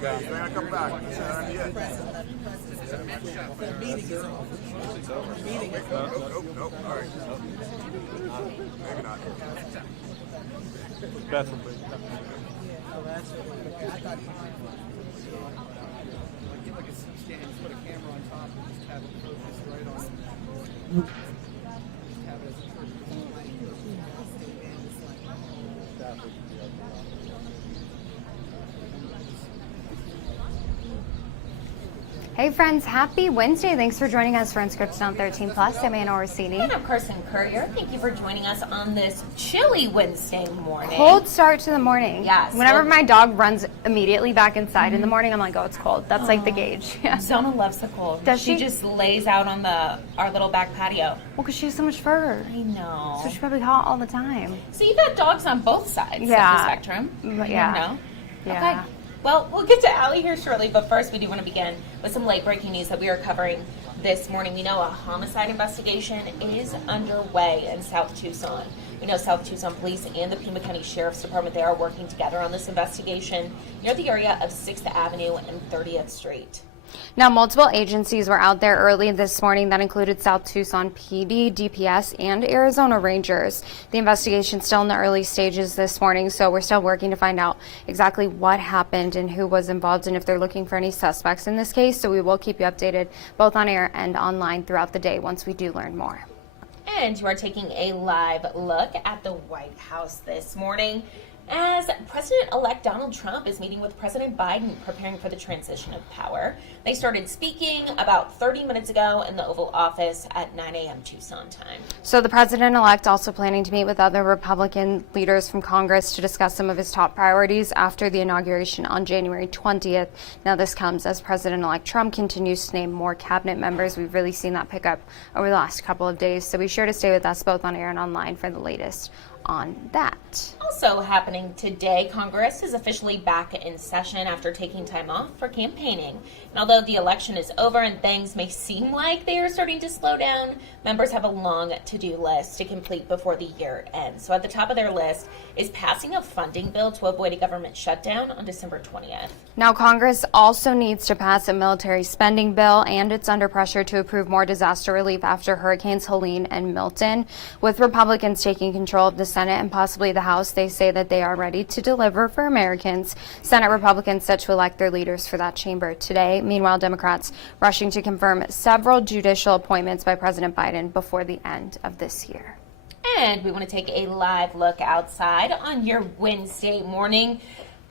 down. They're gonna come back. Nope. All right. Maybe not. Beth will be. Hey friends, happy Wednesday. Thanks for joining us for Unscripted on 13 Plus. I'm Anna Orsini. And I'm Carson Courier. Thank you for joining us on this chilly Wednesday morning. Cold start to the morning. Yes. Whenever my dog runs immediately back inside in the morning, I'm like, oh, it's cold. That's like the gauge. Yeah. Zona loves the cold. Does she? She just lays out on our little back patio. Well, because she has so much fur. I know. So she's probably hot all the time. So you've got dogs on both sides of the spectrum. Yeah. No? Yeah. Okay. Well, we'll get to Allie here shortly, but first we do want to begin with some late breaking news that we are covering this morning. We know a homicide investigation is underway in South Tucson. We know South Tucson Police and the Pima County Sheriff's Department, they are working together on this investigation near the area of 6th Avenue and 30th Street. Now, multiple agencies were out there early this morning. That included South Tucson PD, DPS, and Arizona Rangers. The investigation's still in the early stages this morning, so we're still working to find out exactly what happened and who was involved and if they're looking for any suspects in this case. So we will keep you updated both on air and online throughout the day once we do learn more. And you are taking a live look at the White House this morning as President-elect Donald Trump is meeting with President Biden preparing for the transition of power. They started speaking about 30 minutes ago in the Oval Office at 9 a.m. Tucson time. So the president-elect also planning to meet with other Republican leaders from Congress to discuss some of his top priorities after the inauguration on January 20th. Now this comes as President-elect Trump continues to name more cabinet members. We've really seen that pick up over the last couple of days. So be sure to stay with us both on air and online for the latest on that. Also happening today, Congress is officially back in session after taking time off for campaigning. And although the election is over and things may seem like they are starting to slow down, members have a long to-do list to complete before the year ends. So at the top of their list is passing a funding bill to avoid a government shutdown on December 20th. Now, Congress also needs to pass a military spending bill, and it's under pressure to approve more disaster relief after Hurricanes Helene and Milton. With Republicans taking control of the Senate and possibly the House, they say that they are ready to deliver for Americans. Senate Republicans set to elect their leaders for that chamber today. Meanwhile, Democrats rushing to confirm several judicial appointments by President Biden before the end of this year. And we want to take a live look outside on your Wednesday morning.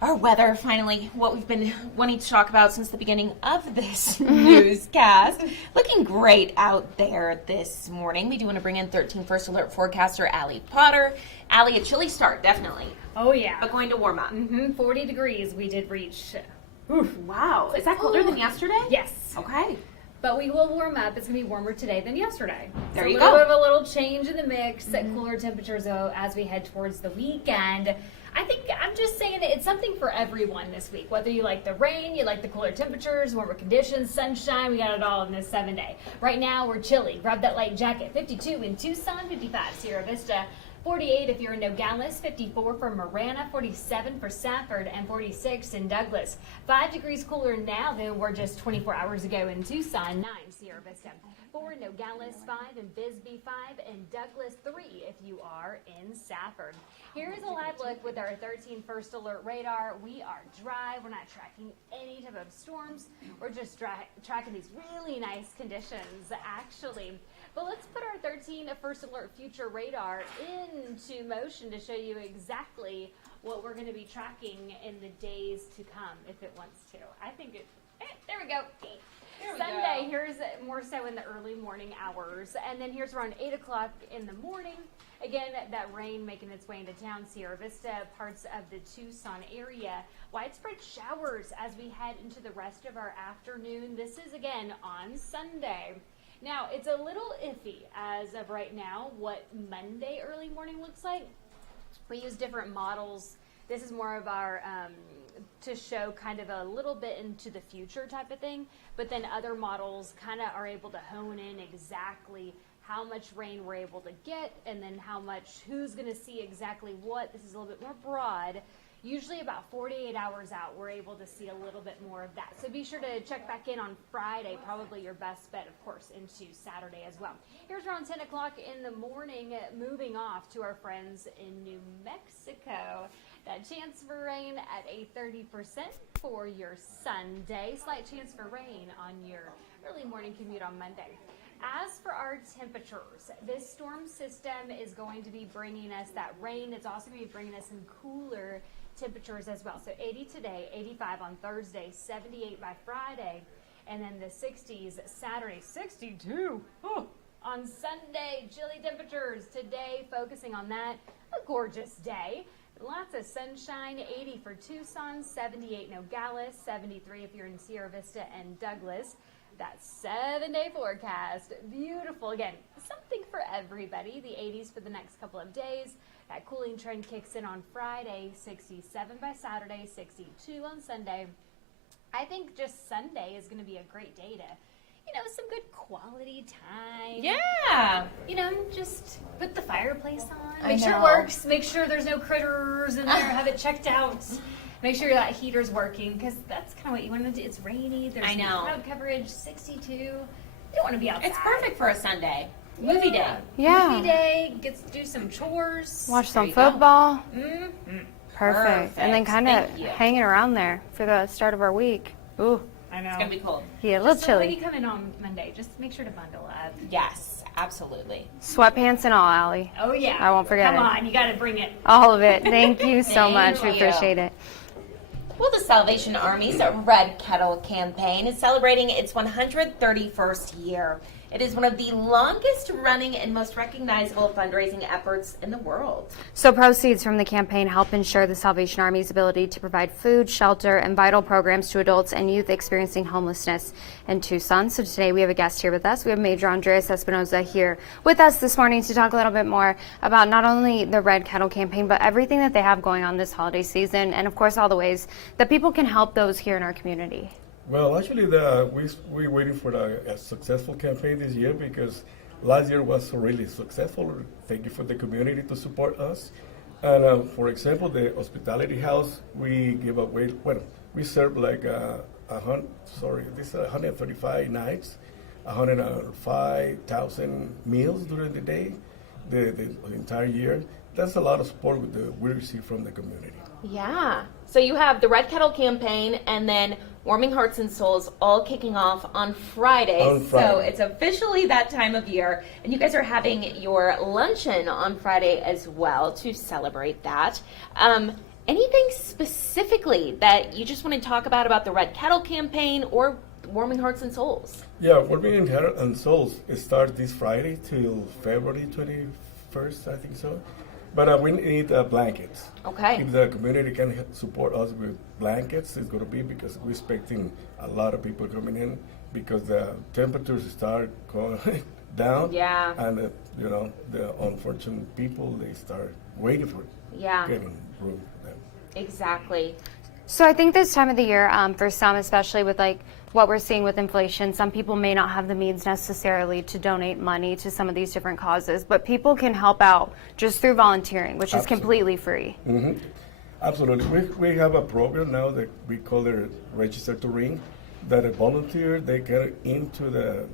Our weather, finally, what we've been wanting to talk about since the beginning of this newscast. Looking great out there this morning. We do want to bring in 13 First Alert forecaster Allie Potter. Allie, a chilly start, definitely. Oh, yeah. But going to warm up. 40 degrees we did reach. Oof, wow. Is that colder than yesterday? Yes. Okay. But we will warm up. It's going to be warmer today than yesterday. There so you a go. little bit of a little change in the mix, cooler temperatures as we head towards the weekend. I think I'm just saying it's something for everyone this week. Whether you like the rain, you like the cooler temperatures, warmer conditions, sunshine, we got it all in this 7-day. Right now, we're chilly. Grab that light jacket. 52 in Tucson, 55 Sierra Vista, 48 if you're in Nogales, 54 for Marana, 47 for Safford, and 46 in Douglas. 5 degrees cooler now than we were just 24 hours ago in Tucson, 9 Sierra Vista, 4 in Nogales, 5 in Bisbee, 5 in Douglas, 3 if you are in Safford. Here's a live look with our 13 First Alert radar. We are dry. We're not tracking any type of storms. We're just tracking these really nice conditions, actually. But let's put our 13 First Alert future radar into motion to show you exactly what we're going to be tracking in the days to come, if it wants to. I think there we go. Sunday, here's more so in the early morning hours. And then here's around 8 o'clock in the morning. Again, that rain making its way into town, Sierra Vista, parts of the Tucson area. Widespread showers as we head into the rest of our afternoon. This is, again, on Sunday. Now, it's a little iffy as of right now what Monday early morning looks like. We use different models. This is more of our to show kind of a little bit into the future type of thing, but then other models kind of are able to hone in exactly how much rain we're able to get and then who's going to see exactly what. This is a little bit more broad. Usually about 48 hours out, we're able to see a little bit more of that. So be sure to check back in on Friday, probably your best bet, of course, into Saturday as well. Here's around 10 o'clock in the morning, moving off to our friends in New Mexico. That chance for rain at a 30% for your Sunday. Slight chance for rain on your early morning commute on Monday. As for our temperatures, this storm system is going to be bringing us that rain. It's also going to be bringing us some cooler temperatures as well. So 80 today, 85 on Thursday, 78 by Friday, and then the 60s Saturday, 62 on Sunday. Chilly temperatures today, focusing on that. A gorgeous day. Lots of sunshine, 80 for Tucson, 78 Nogales, 73 if you're in Sierra Vista and Douglas. That 7-day forecast, beautiful. Again, something for everybody. The 80s for the next couple of days. That cooling trend kicks in on Friday, 67 by Saturday, 62 on Sunday. I think just Sunday is going to be a great day to, some good quality time. Yeah. Just put the fireplace on. I Make sure it know. works. Make sure there's no critters in there. Have it checked out. Make sure that heater's working, because that's kind of what you want to do. It's rainy. There's I know. no cloud coverage. 62. You don't want to be outside. It's perfect for a Sunday. Movie day. Yeah. Movie day. Gets to do some chores. Watch There some you go. football. Mm-hmm. Perfect. And then Perfect. kind of Thank you. hanging around there for the start of our week. Ooh, I know. It's going to be cold. yeah, a little So when you chilly. come in on Monday, just make sure to bundle up. Yes, absolutely. Sweatpants and all, Allie. Oh, yeah. I won't forget Come it. on. You got to bring it. All of it. Thank you so Thank much. We you. appreciate it. Well, the Salvation Army's Red Kettle campaign is celebrating its 131st year. It is one of the longest running and most recognizable fundraising efforts in the world. So proceeds from the campaign help ensure the Salvation Army's ability to provide food, shelter, and vital programs to adults and youth experiencing homelessness in Tucson. So today we have a guest here with us. We have Major Andreas Espinoza here with us this morning to talk a little bit more about not only the Red Kettle campaign, but everything that they have going on this holiday season, and of course all the ways that people can help those here in our community. Well, actually, we're waiting for a successful campaign this year, because last year was really successful. Thank you for the community to support us. And for example, the hospitality house, we give away, we serve like 135 nights, 105,000 meals during the day, the entire year. That's a lot of support we receive from the community. Yeah. So you have the Red Kettle campaign and then Warming Hearts and Souls all kicking off on Friday. On Friday. So it's officially that time of year. And you guys are having your luncheon on Friday as well to celebrate that. Anything specifically that you just want to talk about the Red Kettle campaign or Warming Hearts and Souls? Yeah, Warming Hearts and Souls, it starts this Friday till February 21st, I think so. But we need blankets. Okay. If the community can support us with blankets, it's going to be, because we're expecting a lot of people coming in, because the temperatures start going down. Yeah. And, the unfortunate people, they start waiting for getting room for them. Exactly. So I think this time of the year, for some, especially with like what we're seeing with inflation, some people may not have the means necessarily to donate money to some of these different causes, but people can help out just through volunteering, which is completely free. Mm-hmm. Absolutely. We have a program now that we call it Register to Ring, that a volunteer, they get into the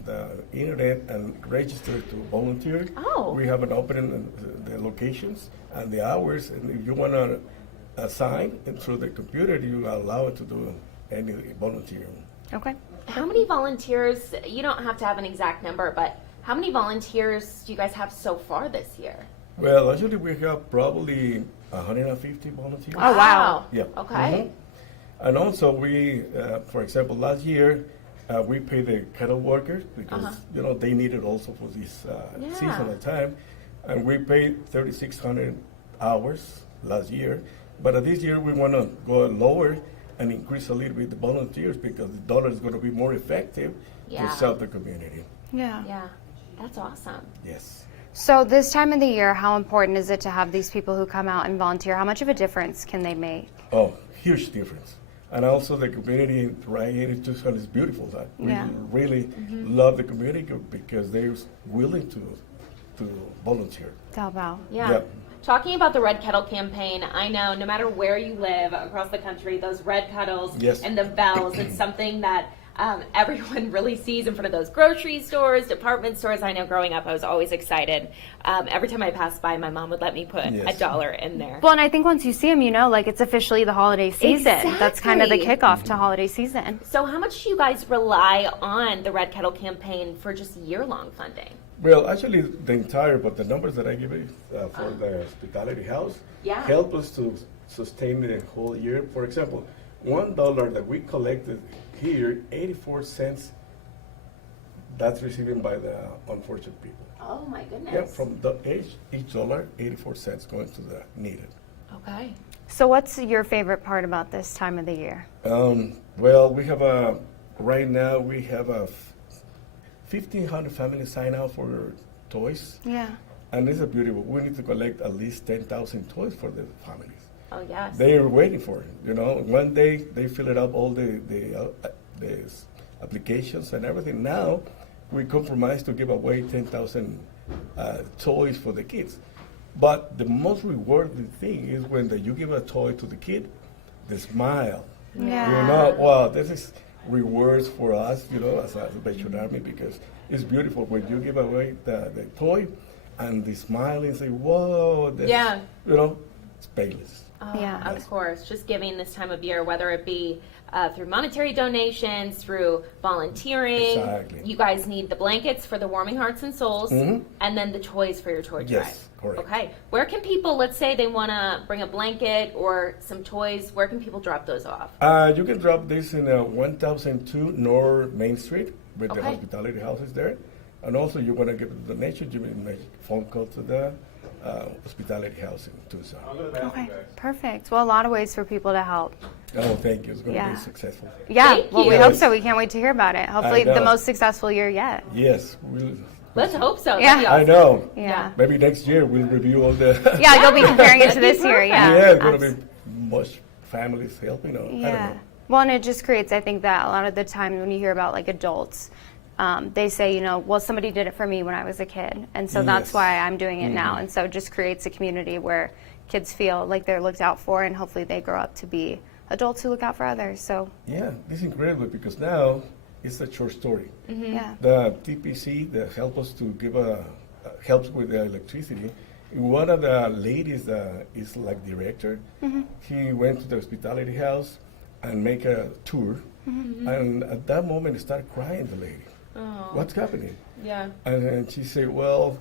internet and register to volunteer. Oh. We have an opening the locations and the hours, and if you want to assign it through the computer, you are allowed to do any volunteering. Okay. How many volunteers, you don't have to have an exact number, but how many volunteers do you guys have so far this year? Well, actually, we have probably 150 volunteers. Oh, wow. Yeah. Okay. Mhm. And also, we, for example, last year, we paid the Kettle workers, because they need it also for this seasonal time, and we paid 3,600 hours last year. But this year, we want to go lower and increase a little bit the volunteers, because the dollar is going to be more effective to serve the community. Yeah. Yeah. That's awesome. Yes. So this time of the year, how important is it to have these people who come out and volunteer? How much of a difference can they make? Oh, huge difference. And also the community right here in Tucson is beautiful. We really love the community, because they're willing to volunteer. To help out. Yeah. Yep. Talking about the Red Kettle campaign, I know no matter where you live across the country, those red kettles Yes. and the bells, it's something that everyone really sees in front of those grocery stores, department stores. I know growing up, I was always excited. Every time I passed by, my mom would let me put Yes. $1 in there. Well, and I think once you see them, you know, like it's officially the holiday season. That's kind of the Exactly. kickoff to holiday season. So how much do you guys rely on the Red Kettle campaign for just year-long funding? Well, actually, the entire, but the numbers that I give you for the hospitality house Yeah. help us to sustain the whole year. For example, $1 that we collected here, 84 cents, that's received by the unfortunate people. Oh my goodness. Yeah, from each dollar, 84 cents going to the needed. Okay. So, what's your favorite part about this time of the year? Well, we have right now we have 1,500 families sign up for toys. Yeah. And it's a beautiful. We need to collect at least 10,000 toys for the families. Oh yes. They are waiting for it. You know, one day they fill it up all the applications and everything. Now we compromise to give away 10,000 toys for the kids. But the most rewarding thing is when you give a toy to the kid, the smile. Yeah. You know, wow, this is rewards for us, you know, as a Salvation Army, because it's beautiful when you give away the toy and the smile and say, whoa, this, Yeah. you know, it's painless. Yeah. Of course, just giving this time of year, whether it be through monetary donations, through volunteering. Exactly. You guys need the blankets for the Warming Hearts and Souls, and then the toys for your toy drive. Yes, correct. Okay. Where can people, let's say they want to bring a blanket or some toys, where can people drop those off? You can drop this in 1002 North Main Street with the Okay. hospitality houses there. And also, you want to give a donation, you can make a phone call to the hospitality house in Tucson. Okay. Perfect. Well, a lot of ways for people to help. Oh, thank you. It's going to Yeah. be successful. Yeah. Thank Well, we you. hope so. We can't wait to hear about it. Hopefully, the know. most successful year yet. Yes. We'll, Let's hope so. Yeah. That'd be I awesome. know. Yeah. Maybe next year we'll review all the. Yeah, you'll be comparing it to That'd be this year. perfect. Yeah. Yeah, it's going Abs- to be much families helping. I don't Yeah. know. Well, and it just creates, I think, that a lot of the time when you hear about like adults, they say, you know, well, somebody did it for me when I was a kid. And so that's Yes. why I'm doing it now. And so it just creates a community where kids feel like they're looked out for, and hopefully they grow up to be adults who look out for others. So, Yeah, this is incredible because now it's a short story. yeah. The TPC that help us to give helps with the electricity. One of the ladies that is like director, he went to the hospitality house and make a tour, and at that moment started crying. The lady, what's happening? Yeah. And she said, well,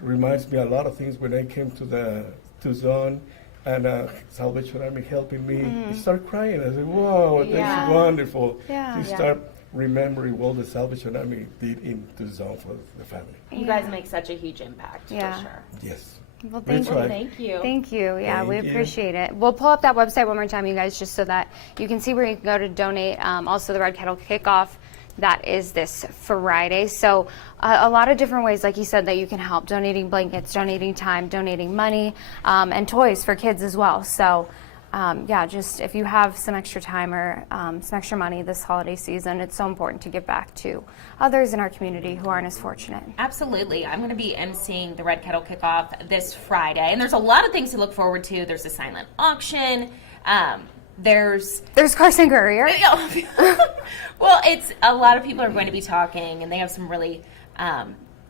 reminds me a lot of things when I came to Tucson and Salvation Army helping me. I started crying. I said, wow, Yeah. that's wonderful. Yeah. To Yeah. start remembering what the Salvation Army did in Tucson for the family. You guys make such a huge impact, Yeah. for sure. Yes. Well, That's thank you. right. Thank you. Thank you. Yeah, we Thank you. appreciate it. We'll pull up that website one more time, you guys, just so that you can see where you can go to donate. Also, the Red Kettle Kickoff, that is this Friday. So a lot of different ways, like you said, that you can help. Donating blankets, donating time, donating money, and toys for kids as well. So yeah, just if you have some extra time or some extra money this holiday season, it's so important to give back to others in our community who aren't as fortunate. Absolutely. I'm going to be emceeing the Red Kettle Kickoff this Friday. And there's a lot of things to look forward to. There's a silent auction. There's Carson Courier. well, it's a lot of people are going to be talking, and they have some really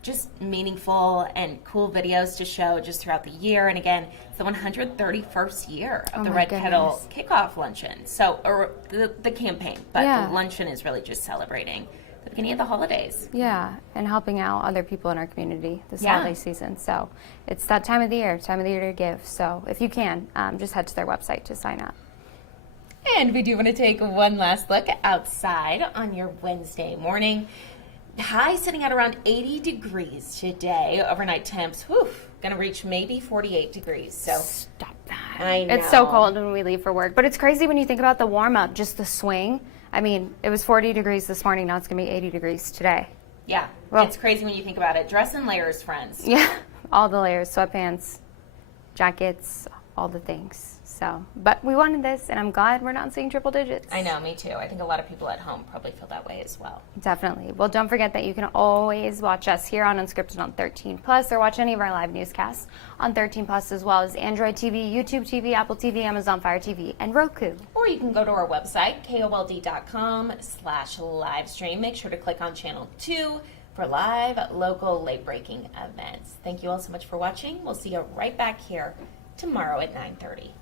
just meaningful and cool videos to show just throughout the year. And again, it's the 131st year of the my Red Kettle goodness. Kickoff Luncheon. So, or the campaign, but Yeah. the luncheon is really just celebrating the beginning of the holidays. Yeah, and helping out other people in our community this Yeah. holiday season. So it's that time of the year to give. So if you can, just head to their website to sign up. And we do want to take one last look outside on your Wednesday morning. High sitting at around 80 degrees today. Overnight temps, going to reach maybe 48 degrees. So Stop that. I know. It's so cold when we leave for work. But it's crazy when you think about the warm up, just the swing. I mean, it was 40 degrees this morning. Now it's going to be 80 degrees today. yeah, Well- it's crazy when you think about it. Dress in layers, friends. Yeah, all the layers, sweatpants, jackets, all the things. So, but we wanted this, and I'm glad we're not seeing triple digits. I know, me too. I think a lot of people at home probably feel that way as well. Definitely. Well, don't forget that you can always watch us here on Unscripted on 13 Plus, or watch any of our live newscasts on 13 Plus, as well as Android TV, YouTube TV, Apple TV, Amazon Fire TV, and Roku. Or you can go to our website, kold.com/livestream. Make sure to click on channel 2 for live, local, late-breaking events. Thank you all so much for watching. We'll see you right back here tomorrow at 9:30.